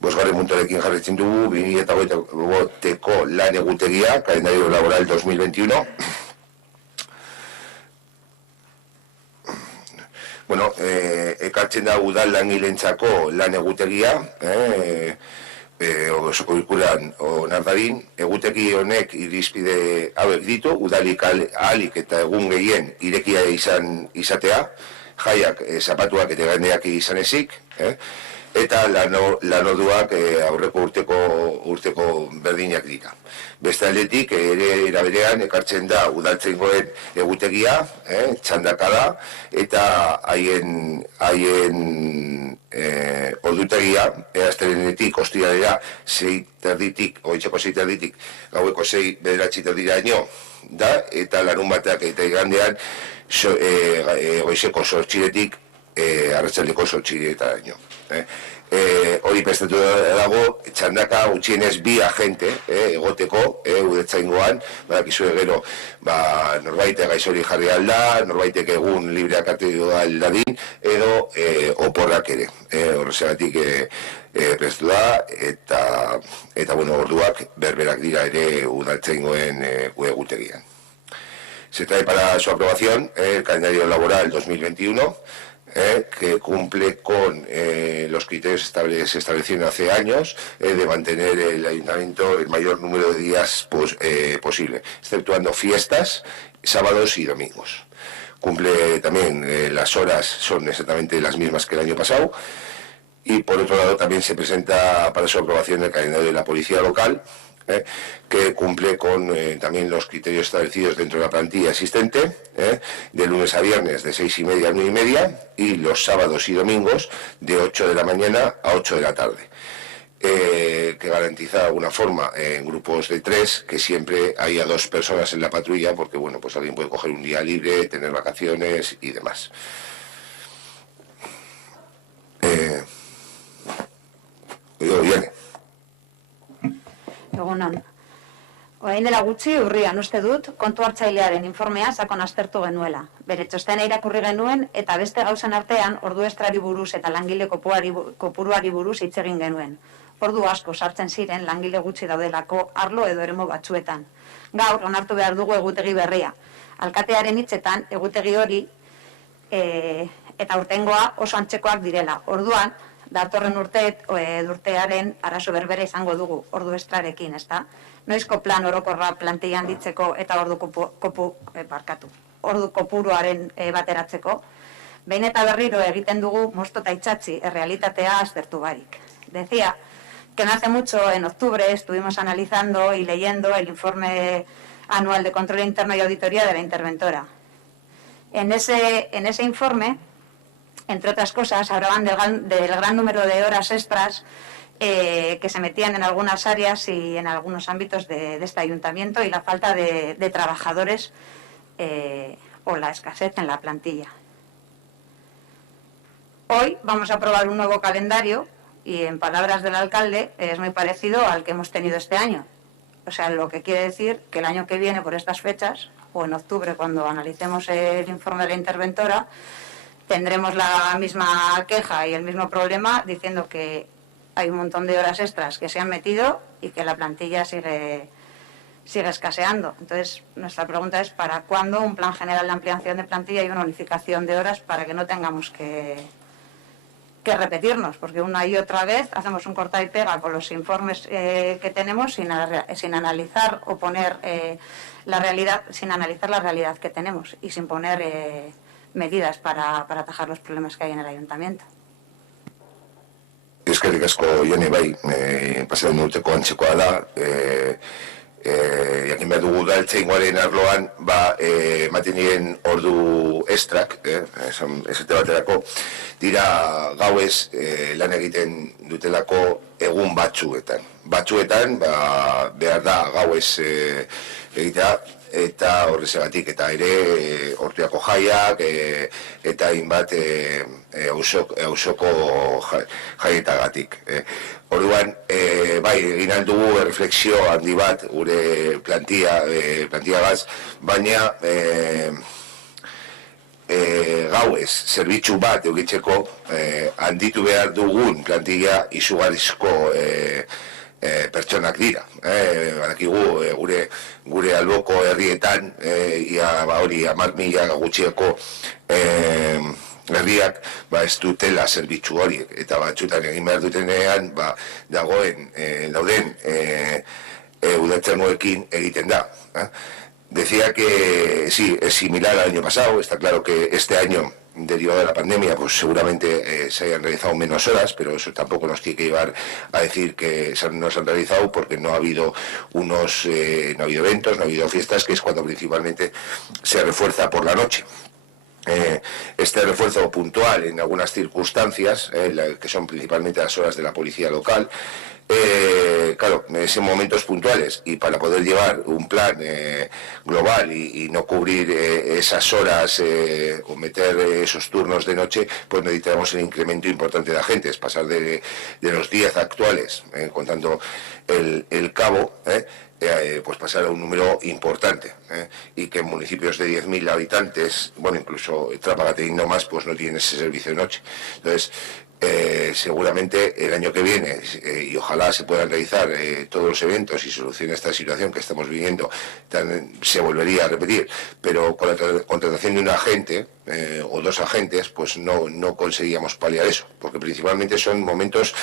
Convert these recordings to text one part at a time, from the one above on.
Bosgarren puntuarekin jarraitzen dugu, 2008ko lan egutegia, calendario laboral 2021. Bueno, ekartzen da udal langileentzako lan egutegia, osoko bilkuran onardarin, egutegi honek irizpide hauek ditu, udalik ahalik eta egun gehien irekia izatea, jaiak, zapatuak eta gandeak izan ezik, eta lanoduak aurreko urteko berdinak dira. Beste aldetik, ere eraberean ekartzen da udaltzaingoen egutegia, txandaka da, eta haien ordutegia, astelehenetik, ostiralera, 6:30, goitzeko 6:30, gaueko 6:09 da, eta larunbatak eta igandean goizeko 8:00 arratsaldeko 8:00 hori prestatu dago, txandaka gutxienez 2 agente egoteko udaltzaingoan, badakizue gero norbaitek gaixori jarri alda, norbaitek egun libreak hartu aldadin, edo oporrak ere. Horrezagatik prestatu da, eta orduak berberak dira ere udaltzaingoen egutegian. Se trae para su aprobación el calendario laboral 2021, que cumple con los criterios establecidos hace años de mantener el ayuntamiento el mayor número de días posible, exceptuando fiestas, sábados y domingos. Cumple también, las horas son exactamente las mismas que el año pasado, y por otro lado también se presenta para su aprobación el calendario de la policía local, que cumple con también los criterios establecidos dentro de la plantilla existente, de lunes a viernes de 6:30 a 9:30 y los sábados y domingos de 8 de la mañana a 8 de la tarde. Que garantiza de alguna forma en grupos de 3 que siempre haya 2 personas en la patrulla, porque bueno, pues alguien puede coger un día libre, tener vacaciones y demás. Viene. Egunon. Orain dela gutxi urrian uste dut kontu hartzailearen informea sakon aztertu genuela. Bere txostena irakurri genuen eta beste gauzen artean ordu estrari buruz eta langile kopuruari buruz hitz egin genuen. Ordu asko sartzen ziren langile gutxi daudelako arlo edo eremu batzuetan. Gaur onartu behar dugu egutegi berria. Alkatearen hitzetan egutegi hori eta urtengoa oso antzekoak direla. Orduan, datorren urtearen arazo berbera izango dugu ordu estrarekin, ezta? Noizko plan orokorra plantilla handitzeko eta ordu kopuruaren bateratzeko. Behin eta berriro egiten dugu mozto eta itsatsi errealitatea aztertu barik. Decía que no hace mucho, en octubre, estuvimos analizando y leyendo el informe anual de control interno y auditoría de la interventora. En ese informe, entre otras cosas, hablaban del gran número de horas extras que se metían en algunas áreas y en algunos ámbitos de este ayuntamiento y la falta de trabajadores o la escasez en la plantilla. Hoy vamos a aprobar un nuevo calendario y, en palabras del alcalde, es muy parecido al que hemos tenido este año. O sea, lo que quiere decir que el año que viene, por estas fechas, o en octubre, cuando analicemos el informe de la interventora, tendremos la misma queja y el mismo problema diciendo que hay un montón de horas extras que se han metido y que la plantilla sigue escaseando. Entonces, nuestra pregunta es ¿para cuándo un plan general de ampliación de plantilla y una unificación de horas para que no tengamos que repetirnos? Porque una y otra vez hacemos un corta y pega con los informes que tenemos sin analizar o poner la realidad, sin analizar la realidad que tenemos y sin poner medidas para atajar los problemas que hay en el ayuntamiento. Eskerrik asko, Jone, bai, pasatzen urteko antzekoa da, jakin behar dugu udaltzaingoaren arloan, ematen diren ordu estrak, esate baterako, dira gauez lan egiten dutelako egun batzuetan. Batzuetan, behar da gauez egitea, eta horrezagatik, eta ere Ortuako jaiak, eta hainbat auzoko jaietagatik. Orduan, bai, egin aldugu refleksio handi bat gure plantilla gaz, baina gauez zerbitzu bat eukitzeko handitu behar dugun plantilla izugarrizko pertsonak dira. Badakigu gure alboko herrietan ia hori 10.000 gutxieko herriak ez dutela zerbitzu horiek, eta batzutan egin behar dutenean dauden udaltzaingoekin egiten da. Decía que sí, es similar al año pasado. Está claro que este año, derivado de la pandemia, pues seguramente se hayan realizado menos horas, pero eso tampoco nos tiene que llevar a decir que no se han realizado, porque no ha habido no ha habido eventos, no ha habido fiestas, que es cuando principalmente se refuerza por la noche. Este refuerzo puntual en algunas circunstancias, que son principalmente las horas de la policía local, claro, es en momentos puntuales, y para poder llevar un plan global y no cubrir esas horas o meter esos turnos de noche, pues necesitamos un incremento importante de agentes, pasar de los 10 actuales, contando el cabo, pues pasar a un número importante, y que en municipios de 10.000 habitantes, bueno, incluso Trápaga y no más, pues no tienen ese servicio de noche. Entonces, seguramente el año que viene, y ojalá se puedan realizar todos los eventos y solucione esta situación que estamos viviendo, se volvería a repetir, pero con la contratación de un agente o dos agentes, pues no conseguíamos paliar eso, porque principalmente son momentos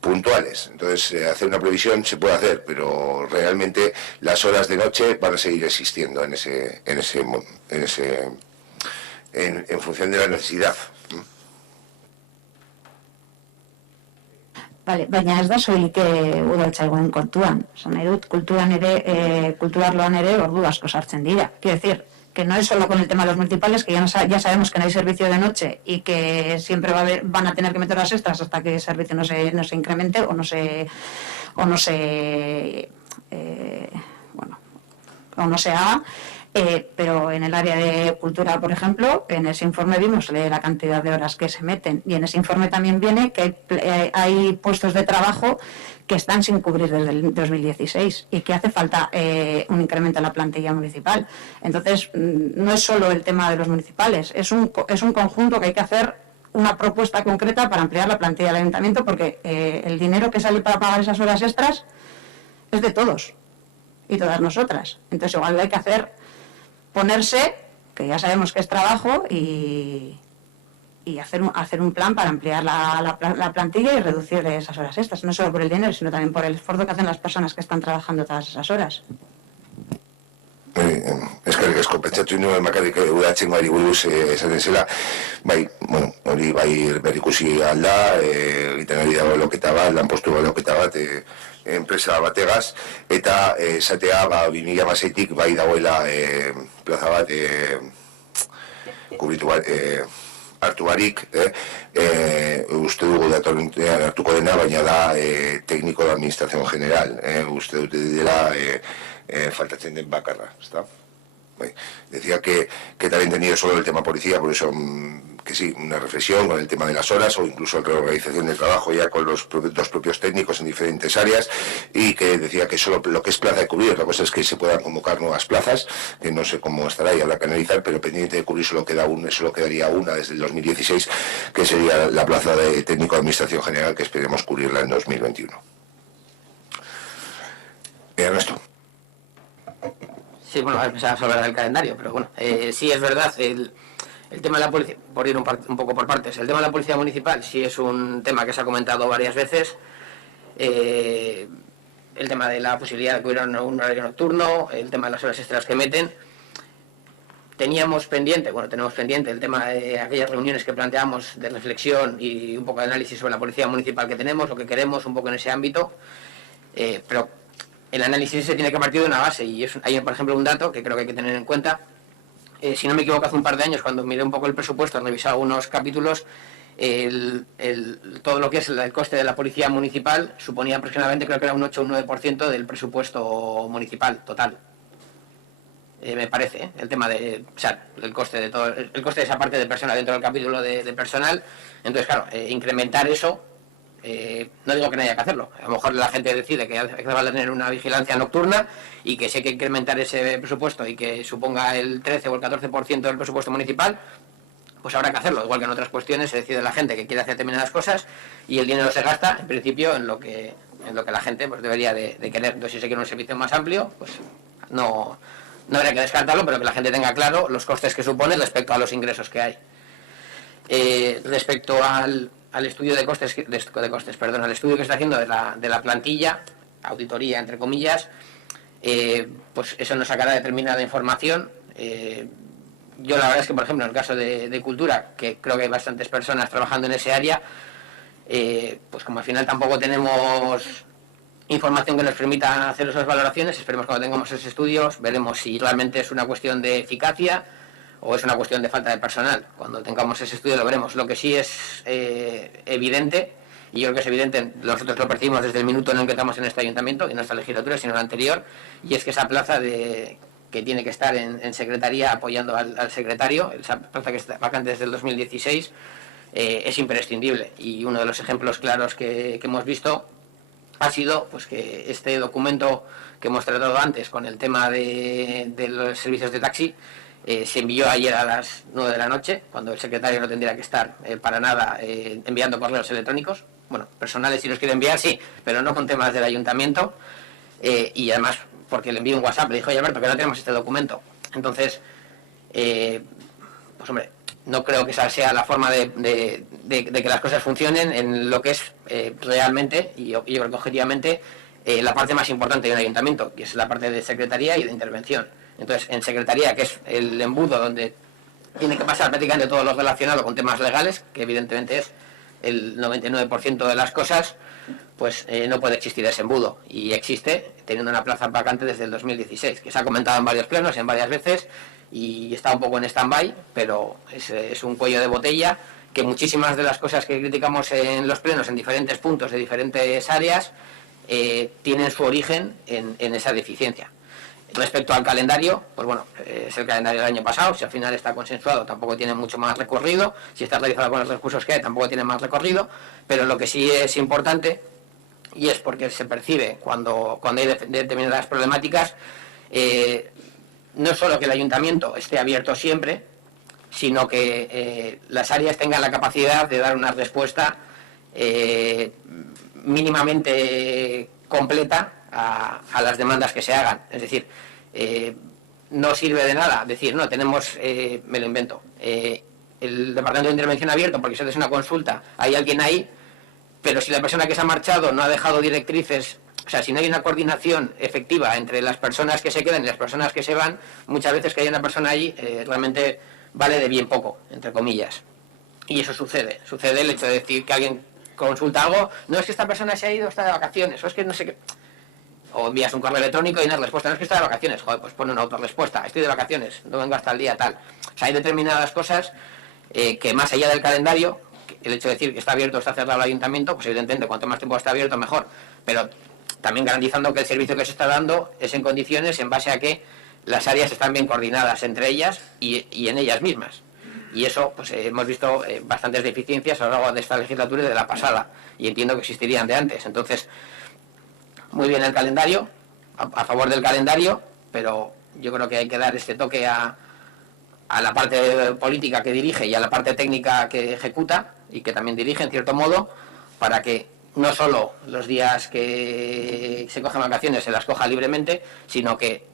puntuales. Entonces, hacer una previsión se puede hacer, pero realmente las horas de noche van a seguir existiendo en función de la necesidad. Vale, baina ez da soilik udaltzaingoen kontuan. Esan nahi dut, kulturarloan ere ordu asko sartzen dira. Quiero decir, que no es solo con el tema de los municipales, que ya sabemos que no hay servicio de noche y que siempre van a tener que meter las extras hasta que el servicio no se incremente o no se haga. Pero en el área de cultura, por ejemplo, en ese informe vimos la cantidad de horas que se meten, y en ese informe también viene que hay puestos de trabajo que están sin cubrir desde el 2016 y que hace falta un incremento en la plantilla municipal. Entonces, no es solo el tema de los municipales, es un conjunto que hay que hacer una propuesta concreta para ampliar la plantilla del ayuntamiento, porque el dinero que sale para pagar esas horas extras es de todos y todas nosotras. Entonces, igual hay que ponerse, que ya sabemos que es trabajo, y hacer un plan para ampliar la plantilla y reducir esas horas extras, no solo por el dinero, sino también por el esfuerzo que hacen las personas que están trabajando todas esas horas. Eskerrik asko, pentsatu nuen bakarrik udaltzaingoari buruz esaten zela, bueno, hori berrikusi alda, egiten ari dago loketa bat, lanpostu loketa bat, enpresa bategaz, eta esatea 2016-tik dagoela plaza bat kubritu bat hartu barik, uste dugu datorrentean hartuko dena, baina da técnico de administración general, uste dute dela faltatzen den bakarra, ¿está? Decía que también tenía solo el tema policía, por eso que sí, una reflexión con el tema de las horas o incluso reorganización del trabajo ya con los dos propios técnicos en diferentes áreas, y que decía que solo lo que es plaza de cubrir, la cosa es que se puedan convocar nuevas plazas, que no sé cómo estará y habrá que analizar, pero pendiente de cubrir solo quedaría una desde el 2016, que sería la plaza de técnico de administración general, que esperemos cubrirla en 2021. Ernesto. Sí, bueno, empezamos a hablar del calendario, pero bueno, sí es verdad, el tema de la policía, por ir un poco por partes, el tema de la policía municipal sí es un tema que se ha comentado varias veces, el tema de la posibilidad de cubrir un horario nocturno, el tema de las horas extras que meten. Tenemos pendiente el tema de aquellas reuniones que planteamos de reflexión y un poco de análisis sobre la policía municipal que tenemos, lo que queremos, un poco en ese ámbito, pero el análisis se tiene que partir de una base, y hay, por ejemplo, un dato que creo que hay que tener en cuenta. Si no me equivoco, hace un par de años, cuando miré un poco el presupuesto, he revisado unos capítulos, todo lo que es el coste de la policía municipal suponía aproximadamente, creo que era un 8 o un 9% del presupuesto municipal total. Me parece, el tema de, o sea, el coste de esa parte de personal dentro del capítulo de personal. Entonces, claro, incrementar eso, no digo que no haya que hacerlo, a lo mejor la gente decide que hace falta tener una vigilancia nocturna y que si hay que incrementar ese presupuesto y que suponga el 13 o el 14% del presupuesto municipal, pues habrá que hacerlo. Igual que en otras cuestiones se decide la gente que quiere hacer determinadas cosas y el dinero se gasta, en principio, en lo que la gente pues debería de querer. Entonces, si se quiere un servicio más amplio, pues no habría que descartarlo, pero que la gente tenga claro los costes que supone respecto a los ingresos que hay. Respecto al estudio de costes, al estudio que está haciendo de la plantilla, auditoría entre comillas, pues eso nos sacará determinada información. Yo la verdad es que, por ejemplo, en el caso de cultura, que creo que hay bastantes personas trabajando en ese área, pues como al final tampoco tenemos información que nos permita hacer esas valoraciones, esperemos que cuando tengamos esos estudios veremos si realmente es una cuestión de eficacia o es una cuestión de falta de personal. Cuando tengamos ese estudio lo veremos. Lo que sí es evidente, y yo creo que es evidente, nosotros lo percibimos desde el minuto en el que estamos en este ayuntamiento, y no esta legislatura, sino la anterior, y es que esa plaza que tiene que estar en secretaría apoyando al secretario, esa plaza que está vacante desde el 2016, es imprescindible. Y uno de los ejemplos claros que hemos visto ha sido pues que este documento que hemos tratado antes con el tema de los servicios de taxi se envió ayer a las 9 de la noche, cuando el secretario no tendría que estar para nada enviando correos electrónicos. Bueno, personales si los quiere enviar, sí, pero no con temas del ayuntamiento. Y además, porque le envié un WhatsApp, le dijo, oye Alberto, que no tenemos este documento. Entonces, pues hombre, no creo que esa sea la forma de que las cosas funcionen en lo que es realmente, y yo creo que objetivamente, la parte más importante de un ayuntamiento, que es la parte de secretaría y de intervención. Entonces, en secretaría, que es el embudo donde tiene que pasar prácticamente todo lo relacionado con temas legales, que evidentemente es el 99% de las cosas, pues no puede existir ese embudo. Y existe teniendo una plaza vacante desde el 2016, que se ha comentado en varios plenos, en varias veces, y está un poco en stand-by, pero es un cuello de botella que muchísimas de las cosas que criticamos en los plenos, en diferentes puntos de diferentes áreas, tienen su origen en esa deficiencia. Respecto al calendario, pues bueno, es el calendario del año pasado, si al final está consensuado tampoco tiene mucho más recorrido, si está realizado con los recursos que hay tampoco tiene más recorrido, pero lo que sí es importante, y es porque se percibe cuando hay determinadas problemáticas, no solo que el ayuntamiento esté abierto siempre, sino que las áreas tengan la capacidad de dar una respuesta mínimamente completa a las demandas que se hagan. Es decir, no sirve de nada decir, no, tenemos, me lo invento, el departamento de intervención abierto porque si es una consulta, hay alguien ahí, pero si la persona que se ha marchado no ha dejado directrices, o sea, si no hay una coordinación efectiva entre las personas que se quedan y las personas que se van, muchas veces que haya una persona allí realmente vale de bien poco, entre comillas. Y eso sucede el hecho de decir que alguien consulta algo, no es que esta persona se ha ido, está de vacaciones, o es que no sé qué, o envías un correo electrónico y no hay respuesta, no es que está de vacaciones, joder, pues pone una autorrespuesta, estoy de vacaciones, no vengo hasta el día tal. O sea, hay determinadas cosas que más allá del calendario, el hecho de decir que está abierto o está cerrado el ayuntamiento, pues evidentemente cuanto más tiempo está abierto mejor, pero también garantizando que el servicio que se está dando es en condiciones en base a que las áreas están bien coordinadas entre ellas y en ellas mismas. Y eso, pues hemos visto bastantes deficiencias a lo largo de esta legislatura y de la pasada, y entiendo que existirían de antes. Entonces, muy bien el calendario, a favor del calendario, pero yo creo que hay que dar este toque a la parte política que dirige y a la parte técnica que ejecuta y que también dirige en cierto modo, para que no solo los días que se cogen vacaciones se las coja libremente, sino que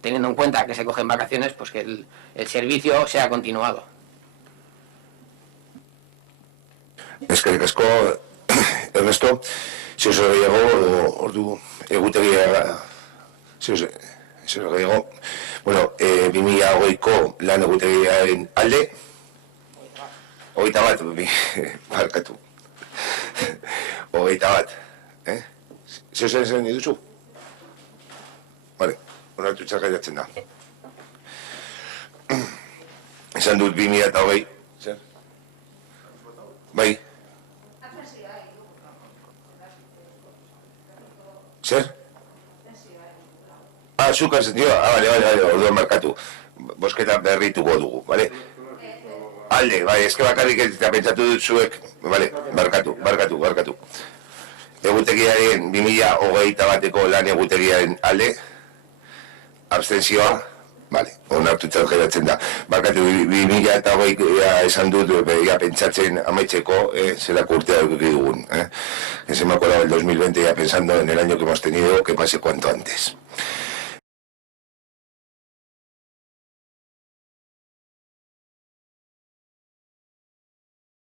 teniendo en cuenta que se cogen vacaciones, pues que el servicio sea continuado. Eskerrik asko, Ernesto, zeu gehiago, ordu egutegia, zeu gehiago, bueno, 2020ko lan egutegiaren alde, 21, barkatu, 21, zeu zen dituzu? Vale, onartu txarka jatzen da. Esan dut 2020, zer? Bai. Zer? Zuk abstentzioa? Bale, orduan markatu. Bosketa berrituko dugu, bale? Alde, bai, eske bakarrik eta pentsatu dut zuek, bale, barkatu. Egutegiaren 2021ko lan egutegiaren alde, abstentzioa, Vale, onartutzat geratzen da. Bakatu, 2008 esan dut, ya pentsatzen amaitzeko, zelako urtea dugun. Que se me ha acordado el 2020 ya pensando en el año que hemos tenido, que pase cuanto antes.